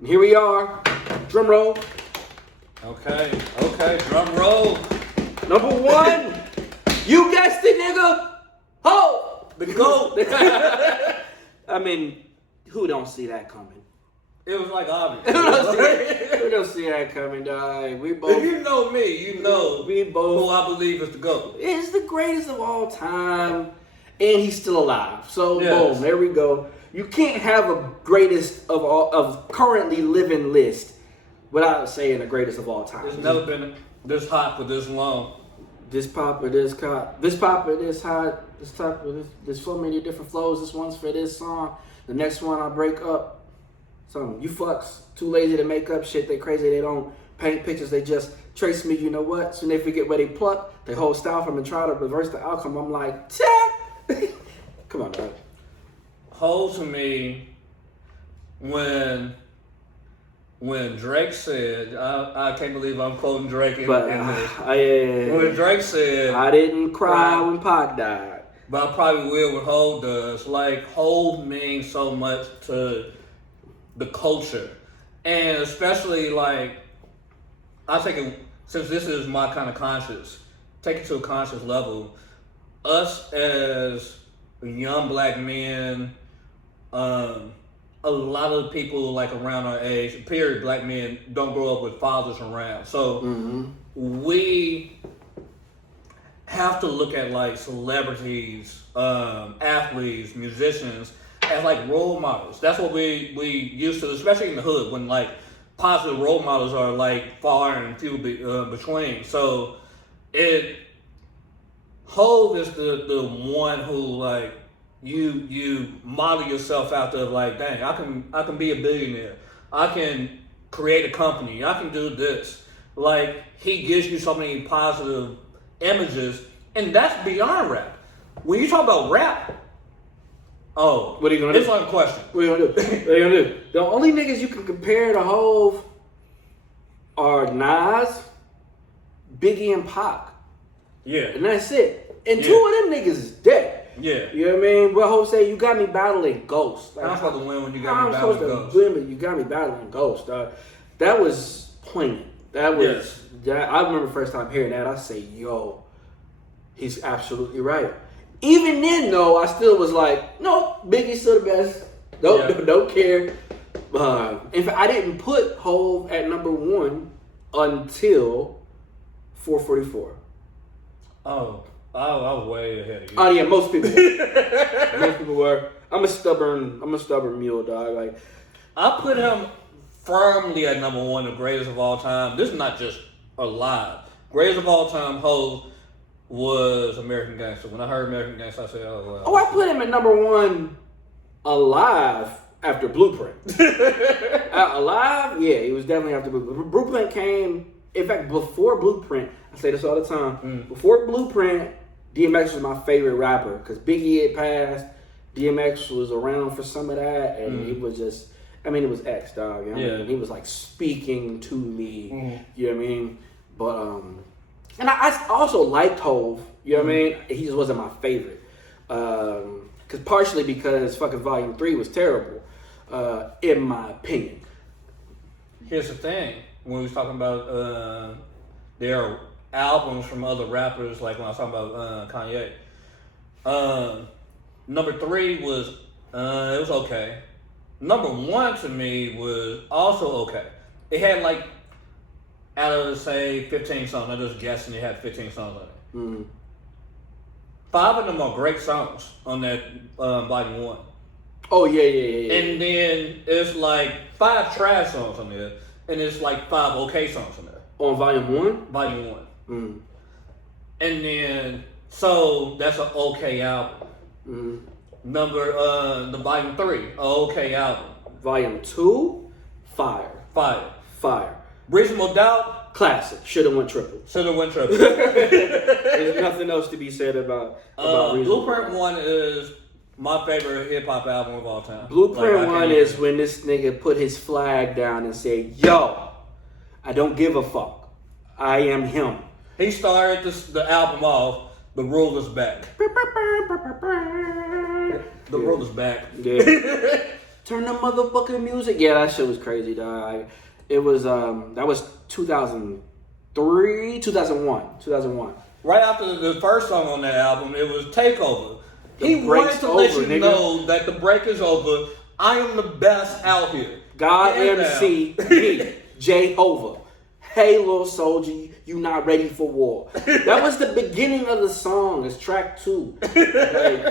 And here we are. Drum roll. Okay, drum roll. Number one. You guessed it, nigga. Ho! The GOAT. I mean, who don't see that coming? It was like obvious. Who don't see that coming, dog? We both. If you know me, you know we both. who I believe is the GOAT. It's the greatest of all time, and he's still alive. So Yes. boom, there we go. You can't have a greatest of currently living list without saying the greatest of all time. It's never been this hot for this long. This pop or this cop, this pop or this hot, this type of this. There's so many different flows. This one's for this song. The next one I break up. So you fucks too lazy to make up shit. They crazy. They don't paint pictures. They just trace me. You know what? Soon they forget where they pluck. They hold style from and try to reverse the outcome. I'm like, come on, dog. Hold to me when Drake said, I can't believe I'm quoting Drake in this. When Drake said, I didn't cry when Pac died. But I probably will when Hov does. Like, Hov means so much to the culture. And especially, like, I take it, since this is my kind of conscious, take it to a conscious level. Us as young black men, a lot of people like around our age, period, black men don't grow up with fathers around. So we have to look at like celebrities, athletes, musicians as like role models. That's what we used to, especially in the hood, when like positive role models are like far and few between. So Hov is the one who like you model yourself after, like, dang, I can be a billionaire. I can create a company. I can do this. Like, he gives you so many positive images, and that's beyond rap. When you talk about rap, what are you gonna do? It's like a question. What are you gonna do? What are you gonna do? The only niggas you can compare to Hov are Nas, Biggie, and Pac. Yeah. And that's it. And two of them niggas is dead. Yeah. You know what I mean? But Hov say, you got me battling Ghost. Like, I'm supposed to win when you got me I'm battling supposed Ghost. to win, but you got me battling Ghost, dog. That was poignant. That was, I remember the first time hearing that, I say, yo, he's absolutely right. Even then, though, I still was like, no, Biggie's still the best. Don't care. In fact, I didn't put Hov at number one until 444. I was way ahead of you. Oh yeah, most people. Most people were. I'm a stubborn mule, dog. Like, I put him firmly at number one, the greatest of all time. This is not just alive. Greatest of all time, Hov was American Gangster. When I heard American Gangster, I said, oh, well. oh, I put him at number one alive after Blueprint. Alive? Yeah, he was definitely after Blueprint. Blueprint came, in fact, before Blueprint, I say this all the time, before Blueprint, DMX was my favorite rapper, because Biggie had passed, DMX was around for some of that, and he was just, I mean, it was X, dog. You know what I mean? He was like speaking to me, you know what I mean? But, and I also liked Hov, you know what I mean? He just wasn't my favorite. Partially because fucking Volume 3 was terrible, in my opinion. Here's the thing. When we was talking about there are albums from other rappers, like when I was talking about Kanye. Number 3 was, it was okay. Number 1 to me was also okay. It had like, out of say 15 songs, I'm just guessing it had 15 songs on it. 5 of them are great songs on that Volume 1. Oh, yeah. And then it's like 5 trash songs on there, and it's like 5 okay songs on there. On Volume 1? Volume 1. And then, so that's an okay album. The Volume 3, an okay album. Volume 2, fire. Reasonable Doubt, classic. Shoulda went triple. triple. There's nothing else to be said about Blueprint 1 is my favorite hip hop album of all time. Blueprint 1 is when this nigga put his flag down and said, yo, I don't give a fuck. I am him. He started the album off, The Ruler's Back. The Ruler's Back. Yeah. turn the motherfucking music. Yeah, that shit was crazy, dog. It was that was 2003, 2001. Right after the first song on that album, it was Takeover. He break's wanted to let over, you nigga. know that the break is over. I am the best out here. God Hands MC, down. me, Jehovah. Hey, little soldier, you not ready for war. That was the beginning of the song. It's track 2. Like,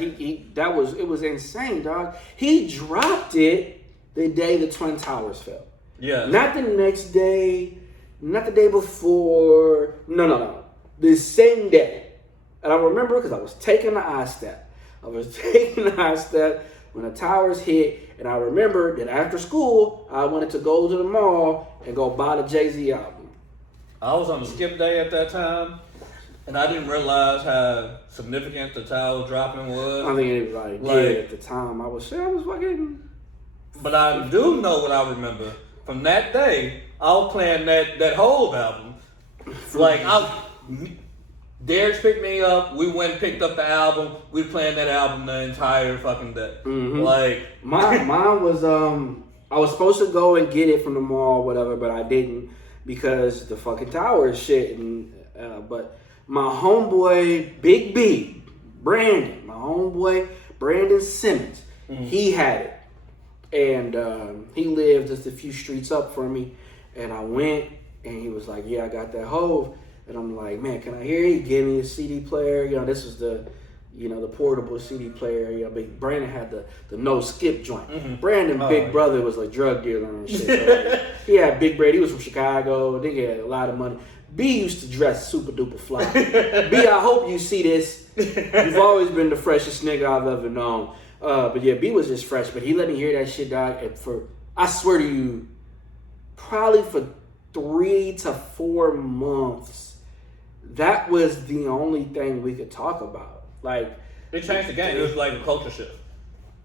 it was insane, dog. He dropped it the day the Twin Towers fell. Yeah. Not the next day, not the day before. No. The same day. And I remember because I was taking the I-step. When the towers hit, and I remember that after school, I wanted to go to the mall and go buy the JayZ album. I was on the skip day at that time, and I didn't realize how significant the towel dropping was. I don't think anybody did at the time. I was fucking. But I do know what I remember. From that day, I was playing that whole album. Like, Derek picked me up. We went and picked up the album. We playing that album the entire fucking day. Mm-hmm. Like mine was I was supposed to go and get it from the mall, whatever, but I didn't because the fucking tower is shit. And but my homeboy Big B, Brandon, Brandon Simmons, he had it, and he lived just a few streets up from me. And I went, and he was like, "Yeah, I got that Hove." And I'm like, "Man, can I hear it?" He gave me a CD player. You know, this was the portable CD player. You know, but Brandon had the no skip joint. Mm-hmm. Brandon, big brother, was like drug dealer and shit. So, like, he had big bread. He was from Chicago. I think he had a lot of money. B used to dress super duper fly. B, I hope you see this. You've always been the freshest nigga I've ever known. But yeah, B was just fresh. But he let me hear that shit, dog. And I swear to you, probably for 3 to 4 months, that was the only thing we could talk about. Like, it changed the game. It was like a culture shift.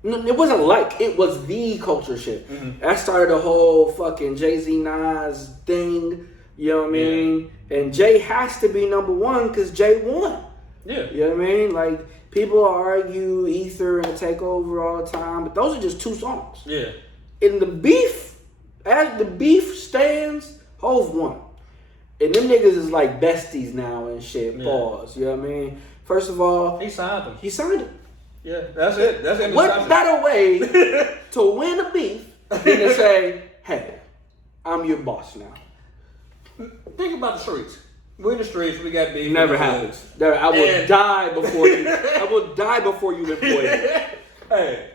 No, it wasn't like, it was the culture shift. Mm-hmm. That started the whole fucking JayZ Nas thing. You know what I mean? Yeah. And Jay has to be number one because Jay won. Yeah. You know what I mean? Like, people argue Ether and Takeover all the time, but those are just 2 songs. Yeah. In the beef, as the beef stands, Hove won. And them niggas is like besties now and shit. Pause. You know what I mean? First of all, he signed him. Yeah, that's it. That's it. What better way to win a beef than to say, "Hey, I'm your boss now." Think about the streets. We're in the streets. We got beef. Never happens. I will die before you. I will die before you employ me. Hey,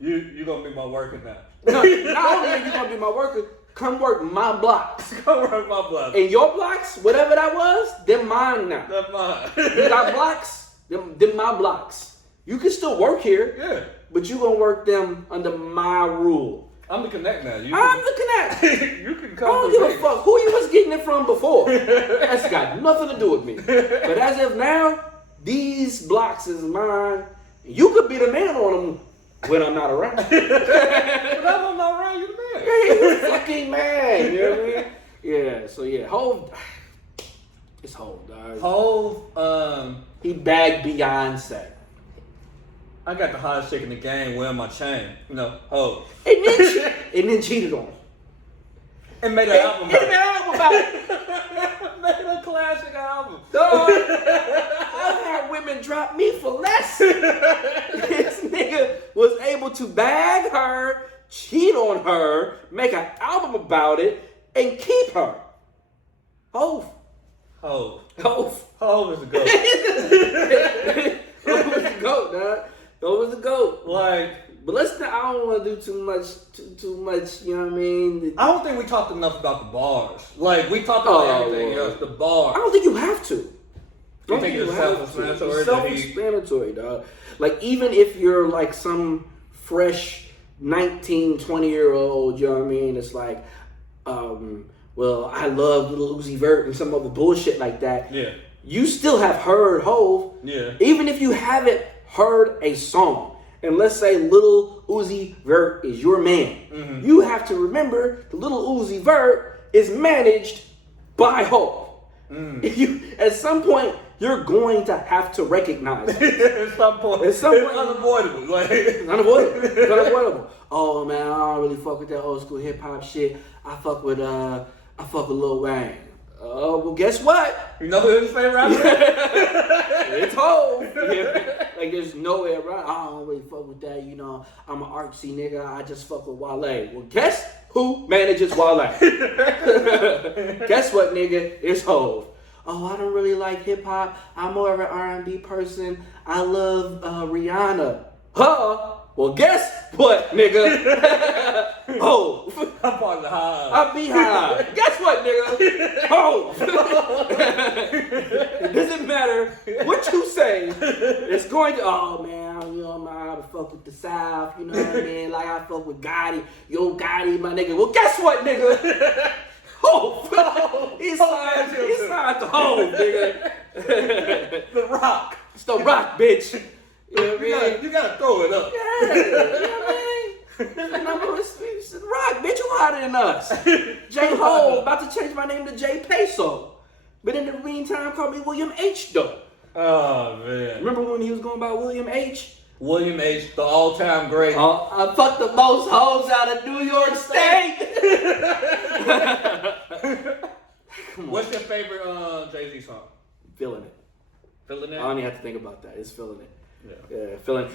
you gonna be my worker now? No, not only are you gonna be my worker, come work my blocks. Come work my blocks. And your blocks, whatever that was, they're mine now. They're mine. You got blocks, them my blocks. You can still work here, but you gonna work them under my rule. I'm the connect now. I'm the connect. You can come. I don't give a fuck who you was getting it from before. That's got nothing to do with me. But as of now, these blocks is mine. You could be the man on them when I'm not around. But if I'm not around, you the man. Yeah, you fucking man. You know what I mean? Yeah. So yeah, Hove. It's Hove, dog. Hove. He bagged Beyonce. I got the hottest chick in the game wearing my chain. You know, Hove. And then cheated on him. And made an album about it. Made a classic album. Dog, I've had women drop me for less. This nigga was able to bag her, cheat on her, make an album about it, and keep her. Hove. Hove is the goat. Hove was the goat, dog. Hove was the goat. Like, but I don't want to do too much, you know what I mean? I don't think we talked enough about the bars. Like, we talked about everything else, the bars. I don't think you have to. You think it's self-explanatory? It's self-explanatory, dog. Like, even if you're like some fresh 19, 20-year-old, you know what I mean? It's like, well, I love Lil Uzi Vert and some other bullshit like that. Yeah. You still have heard Hove. Yeah. Even if you haven't heard a song. And let's say Lil Uzi Vert is your man. Mm-hmm. You have to remember the Lil Uzi Vert is managed by Hove. At some point, you're going to have to recognize it. At some point. At some point. It's unavoidable. Like, It's unavoidable. It's unavoidable. Oh man, I don't really fuck with that old school hip hop shit. I fuck with Lil Wayne. Well, guess what? you know who his favorite rapper is? It's Hov. Yeah. Like, there's no way around. I don't really fuck with that. You know, I'm an artsy nigga. I just fuck with Wale. Well, guess who manages Wale? Guess what, nigga? It's Hov. Oh, I don't really like hip hop. I'm more of an R&B person. I love Rihanna. Huh? Well, guess what, nigga? Oh, I'm part of the Hive. I be high. Guess what, nigga? Oh. It doesn't matter what you say. It's going to. Oh man, you know I fuck with the South. You know what I mean? Like I fuck with Gotti. Yo, Gotti, my nigga. Well, guess what, nigga? Oh, he's signed to Hov, nigga. The Rock. It's the Rock, bitch. You know what I mean? You gotta throw it up. Yeah, you know what I mean? It's the Rock, bitch, you hotter than us. J. Ho, about to change my name to J. Peso. But in the meantime, call me William H. though. Oh, man. Remember when he was going by William H? William H., the all-time great. I fucked the most hoes out of New York State. What's your favorite JayZ song? Feeling it. Feeling it? I don't even have to think about that. It's feeling it. Yeah. Feeling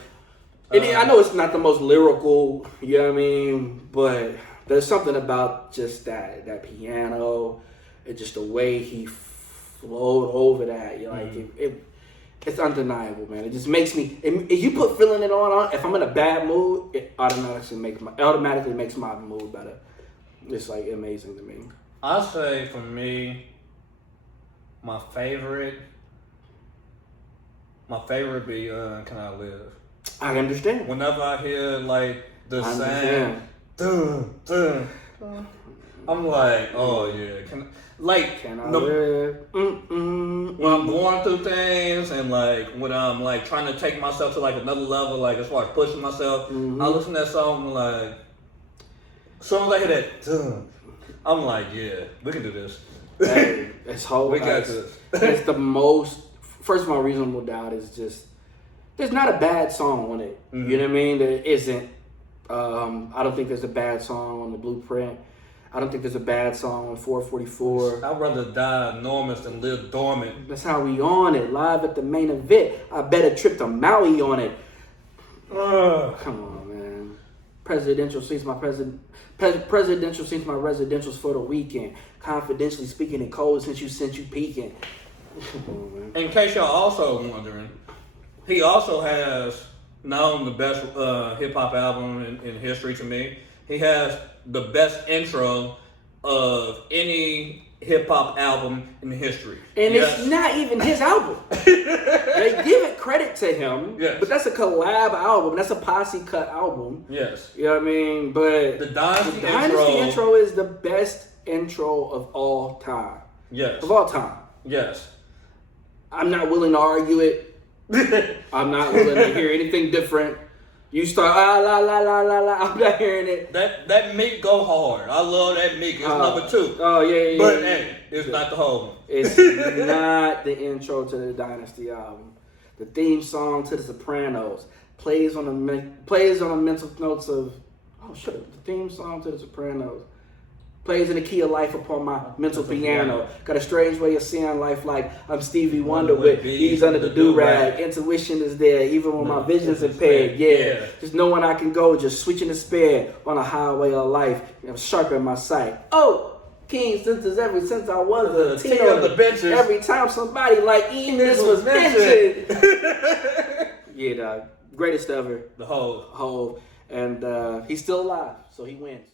it. I know it's not the most lyrical, you know what I mean? But there's something about just that piano and just the way he flowed over that. You're like, it's undeniable, man. It just makes me, if you put feeling it on, if I'm in a bad mood, it automatically makes my mood better. It's like amazing to me. I'll say for me, my favorite be Can I Live? I understand. Whenever I hear like the understand. sound, dun, I'm like, oh yeah. Can I live? When I'm going through things and like when I'm like trying to take myself to like another level, like as far as pushing myself, I listen to that song and like, as soon as I hear that, dun, I'm like, yeah, we can do this. Hey, it's whole. We got this. It's the most. First of all, Reasonable Doubt is just. There's not a bad song on it. You know what I mean? There isn't. I don't think there's a bad song on the Blueprint. I don't think there's a bad song on 444. I'd rather die enormous than live dormant. That's how we on it. Live at the main event. I bet a trip to Maui on it. Come on, man. Presidential seats my residentials for the weekend. Confidentially speaking in code since you peeking. Come on, man. In case y'all also wondering, he also has not only the best hip hop album in history to me, he has the best intro of any hip hop album in history. And it's not even his album. They give it credit to him, but that's a collab album. That's a posse cut album. Yes. You know what I mean? But the Dynasty intro is the best intro of all time. Yes. Of all time. Yes. I'm not willing to argue it. I'm not willing to hear anything different. You start la la la la la. I'm not hearing it. That Meek go hard. I love that Meek. It's number 2. Oh yeah. But hey, it's not the whole one. It's not the intro to the Dynasty album. The theme song to The Sopranos plays on the mental notes of the theme song to The Sopranos plays in the key of life upon my mental piano. Got a strange way of seeing life like I'm Stevie Wonder with He's under the do-rag. Intuition is there even when my vision's impaired. Yeah. Just knowing I can go, just switching the spare on a highway of life. Sharpen my sight. Oh! Keen senses ever since I was a teen on the benches. Every time somebody like Enos was mentioned. Yeah, dog. Greatest ever. The whole. And he's still alive, so he wins.